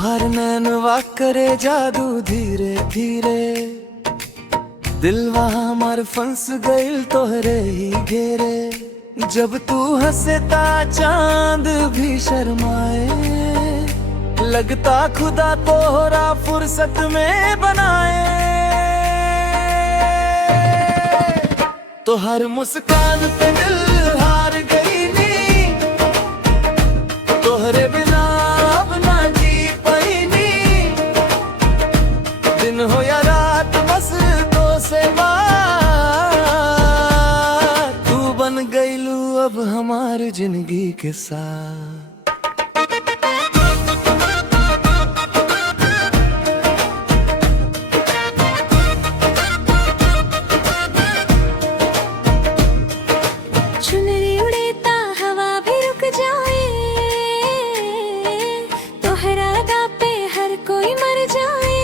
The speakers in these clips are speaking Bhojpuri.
तोहर नैनवा करे जादू धीरे धीरे, दिलवा हमार फंस गइल तोहरे ही घेरे। जब तू हंसता चांद भी शर्माए, लगता खुदा तोहरा फुर्सत में बनाए। तोहर मुस्कान पे दिल हार गई नी, तोहरे बिना अब ना जी पाईनी। दिन हो या रात बस तो से बात, तू बन गईलू अब हमारी जिंदगी के साथ। चुनरी उड़ेता हवा भी रुक जाए, तोहरा अदा पे हर कोई मर जाए।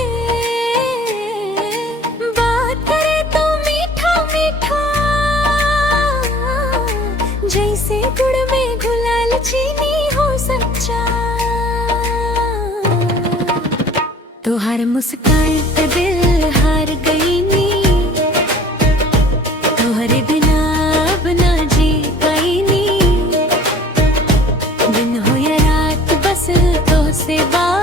बात करे तो मीठा मीठा, जैसे गुड़ में गुलाल चीनी हो सच्चा। तोहर मुस्कान पे दिल हार गई नी, तोहरे बिना अब ना जी पाईनी। दिन हो या रात बस तो से बात,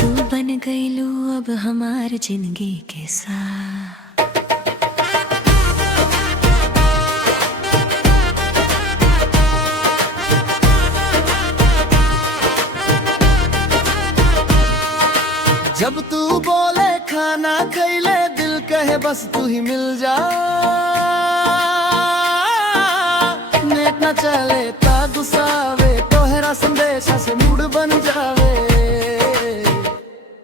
तू बन गईलू अब हमार जिंदगी के साथ। जब तू बोले खाना खैले, दिल कहे बस तू ही मिल जा। नेट न चले ता गुस्सावे, तोहरा संदेशा से मूड बन जावे।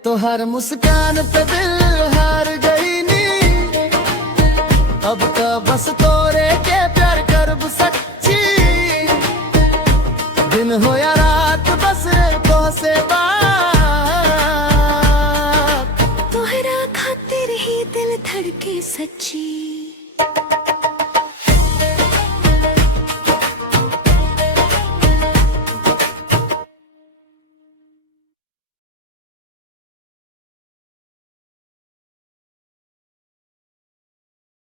तोहर मुस्कान पे दिल हार गई नी, अब तो बस तोरे के प्यार करब सच्ची। दिन हो या